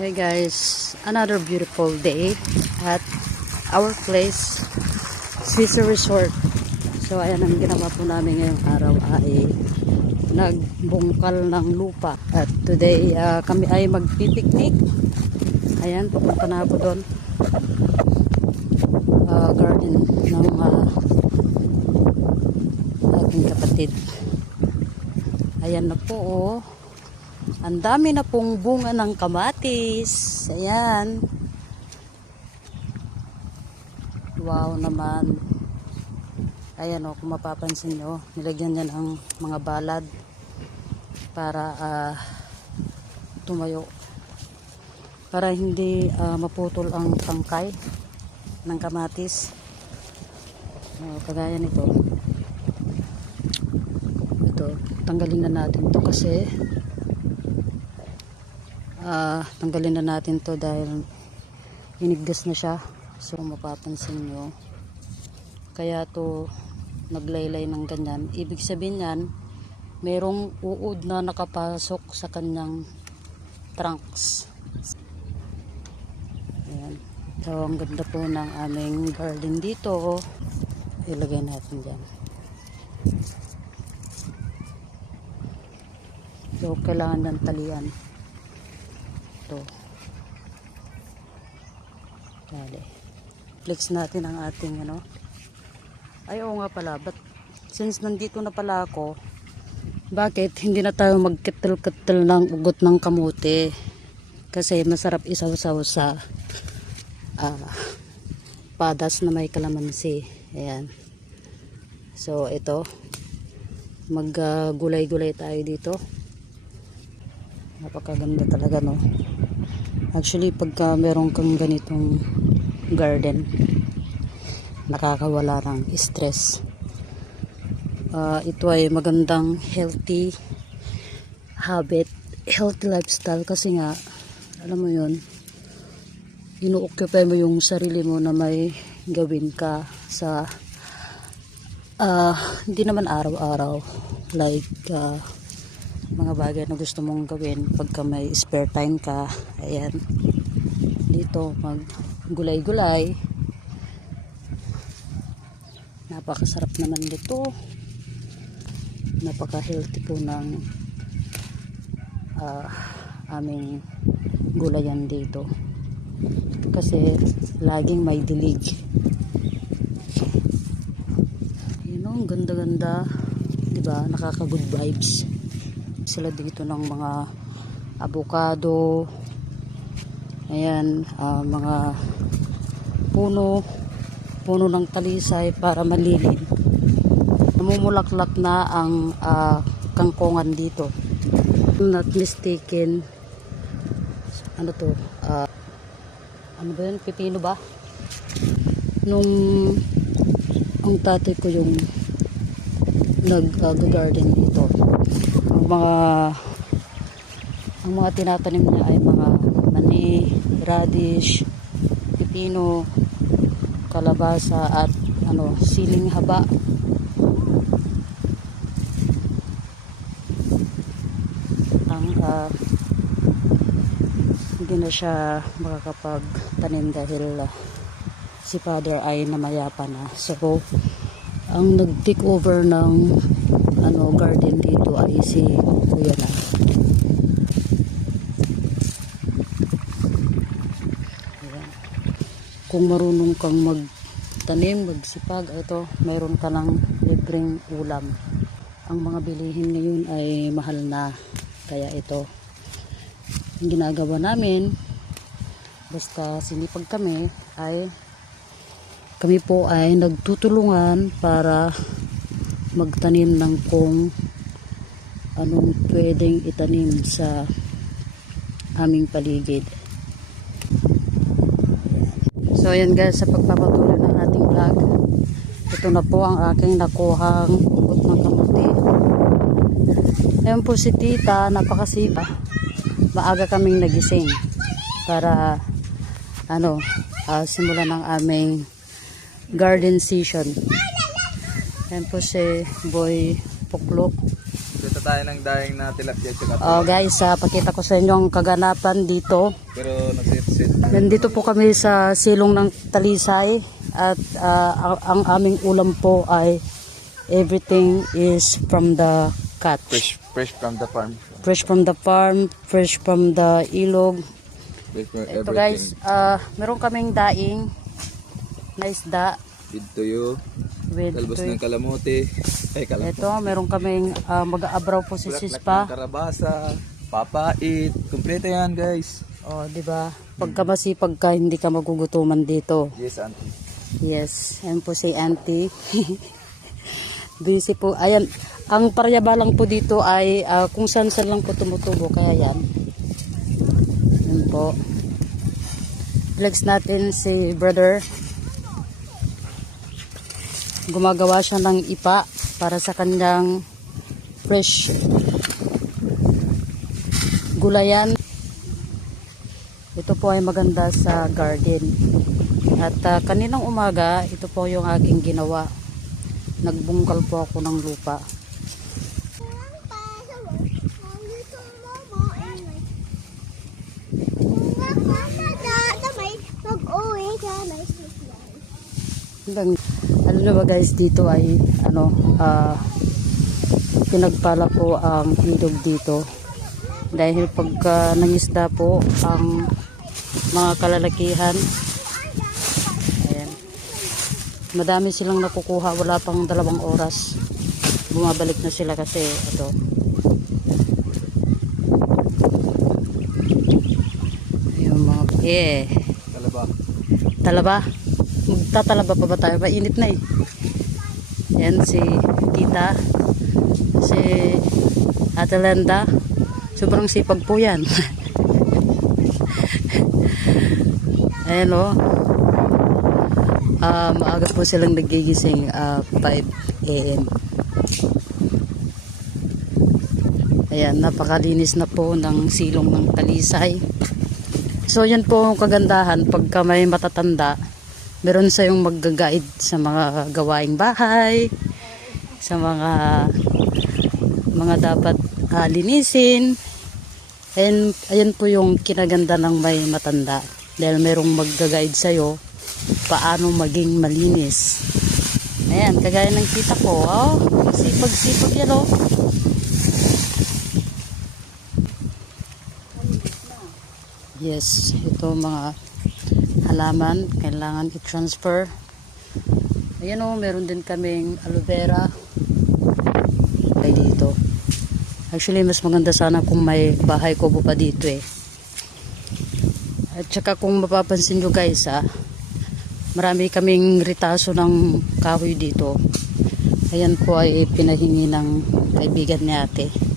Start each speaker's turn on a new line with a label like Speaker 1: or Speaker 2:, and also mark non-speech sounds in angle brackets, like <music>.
Speaker 1: Hi guys, another beautiful day at our place, Swiss Resort. So ayan ang ginawa po namin ngayong araw ay nagbungkal ng lupa. At today ah, kami ay magpipiknik. Ayan, papunta na ako doon. Ah, garden ng ah, aking kapatid. Ayan na po oh. Ang dami na pong bunga ng kamatis. Ayan. Wow naman. Ayan o, kung mapapansin nyo, nilagyan niya ng mga balad para ah, tumayo. Para hindi ah, maputol ang tangkay ng kamatis. Oh, kagaya nito. Ito, tanggalin na natin to kasi ah tanggalin na natin to dahil inigdas na siya. So mapapansin nyo. Kaya to naglaylay ng ganyan. Ibig sabihin yan merong uod na nakapasok sa kanyang trunks. Ayan. so ang ganda po ng aming garden dito. Ilagay natin dyan. So kailangan ng talian ito. Dali. Flex natin ang ating ano. Ay, oo nga pala. But since nandito na pala ako, bakit hindi na tayo magkitil-kitil ng ugot ng kamote? Kasi masarap isaw-saw sa ah, padas na may kalamansi. Ayan. So, ito. Mag-gulay-gulay tayo dito. Napakaganda talaga, no? Actually, pagka meron kang ganitong garden, nakakawala ng stress. Ah, ito ay magandang healthy habit, healthy lifestyle kasi nga, alam mo yun, inu-occupy mo yung sarili mo na may gawin ka sa ah hindi naman araw-araw like ah, mga bagay na gusto mong gawin pagka may spare time ka. Ayan. Dito mag gulay-gulay napakasarap naman dito napaka healthy po ng ah, aming gulayan dito. Kasi laging may dilig. Yun ang ganda-ganda. Diba? Nakaka good vibes sila dito ng mga avocado ayan ah, mga puno puno ng talisay para malilim namumulaklak na ang ah, kangkongan dito. I'm not mistaken. Ano to? Ah, ano ba yun? Pipino ba? Nung ang tatay ko yung nag-garden dito. ang mga ang mga tinatanim niya ay mga mani, radish, pipino, kalabasa at ano, siling haba. Ang ah, hindi na siya makakapagtanim dahil ah, si father ay namayapa na. So, ang nag-take over ng ano garden dito ay si kuya na. Ayan. Kung marunong kang magtanim, magsipag, ito, mayroon ka ng libreng ulam. Ang mga bilihin ngayon ay mahal na. Kaya ito, ang ginagawa namin, basta sinipag kami, ay kami po ay nagtutulungan para magtanim ng kung anong pwedeng itanim sa aming paligid. So ayan guys, sa pagpapatuloy ng ating vlog, ito na po ang aking nakuhang ugot ng kamuti. Ayan po si tita, napakasipa. Maaga kaming nagising para ano, ah, simulan ng aming garden season. Ayan po si Boy Puklok.
Speaker 2: Na tayo ng daing na tilapia tsaka
Speaker 1: Oh guys, ah, pakita ko sa inyo ang kaganapan dito.
Speaker 2: Pero nagsit-sit.
Speaker 1: Nandito po kami sa silong ng Talisay at ah, ang, aming ulam po ay everything is from the cat.
Speaker 2: Fresh, fresh from the farm.
Speaker 1: Fresh from the farm, fresh from the ilog. Ito guys, ah, meron kaming daing na isda
Speaker 2: With tuyo,
Speaker 1: with
Speaker 2: talbos
Speaker 1: toy-
Speaker 2: ng kalamote. Ay, kalamote.
Speaker 1: Ito, meron kaming ah, mag-aabraw po si Sispa.
Speaker 2: karabasa, papait. Kompleto yan guys.
Speaker 1: Oh, 'di ba? Pagka masipag ka, hindi ka magugutuman dito.
Speaker 2: Yes, auntie.
Speaker 1: Yes, yan po si Auntie. <laughs> Busy po. Ayan, ang paryabalang po dito ay ah, kung saan saan lang po tumutubo. Kaya yan. Yan po. Flex natin si brother. Gumagawa siya ng ipa para sa kanyang fresh gulayan. Ito po ay maganda sa garden. At ah, kaninang umaga, ito po yung aking ginawa. Nagbungkal po ako ng lupa. Hanggang, ano na ba guys, dito ay, ano, ah, pinagpala po ang ilog dito. Dahil pagka nangisda po ang mga kalalakihan, ayan, madami silang nakukuha, wala pang dalawang oras. Bumabalik na sila kasi, ito, yung mga, yeah.
Speaker 2: Talaba.
Speaker 1: Talaba. Magtatalaba pa ba tayo? Mainit na eh. Yan si Tita. Si Ate Lenda. Sobrang sipag po yan. <laughs> Ayan o. Ah, maaga po silang nagigising ah, 5 a.m. Ayan, napakalinis na po ng silong ng talisay. So yan po ang kagandahan pagka may matatanda, meron sa yung mag-guide sa mga gawaing bahay, sa mga mga dapat ah, linisin. And ayan po yung kinaganda ng may matanda. Dahil merong mag-guide sa'yo paano maging malinis. Ayan, kagaya ng kita ko. Oh, sipag-sipag yan oh. Yes, ito mga halaman kailangan i-transfer. Ayan o, meron din kaming aloe vera. Ay dito. Actually, mas maganda sana kung may bahay kubo pa dito eh. At saka kung mapapansin nyo guys ah, marami kaming ritaso ng kahoy dito. Ayan po ay pinahingi ng kaibigan ni ate.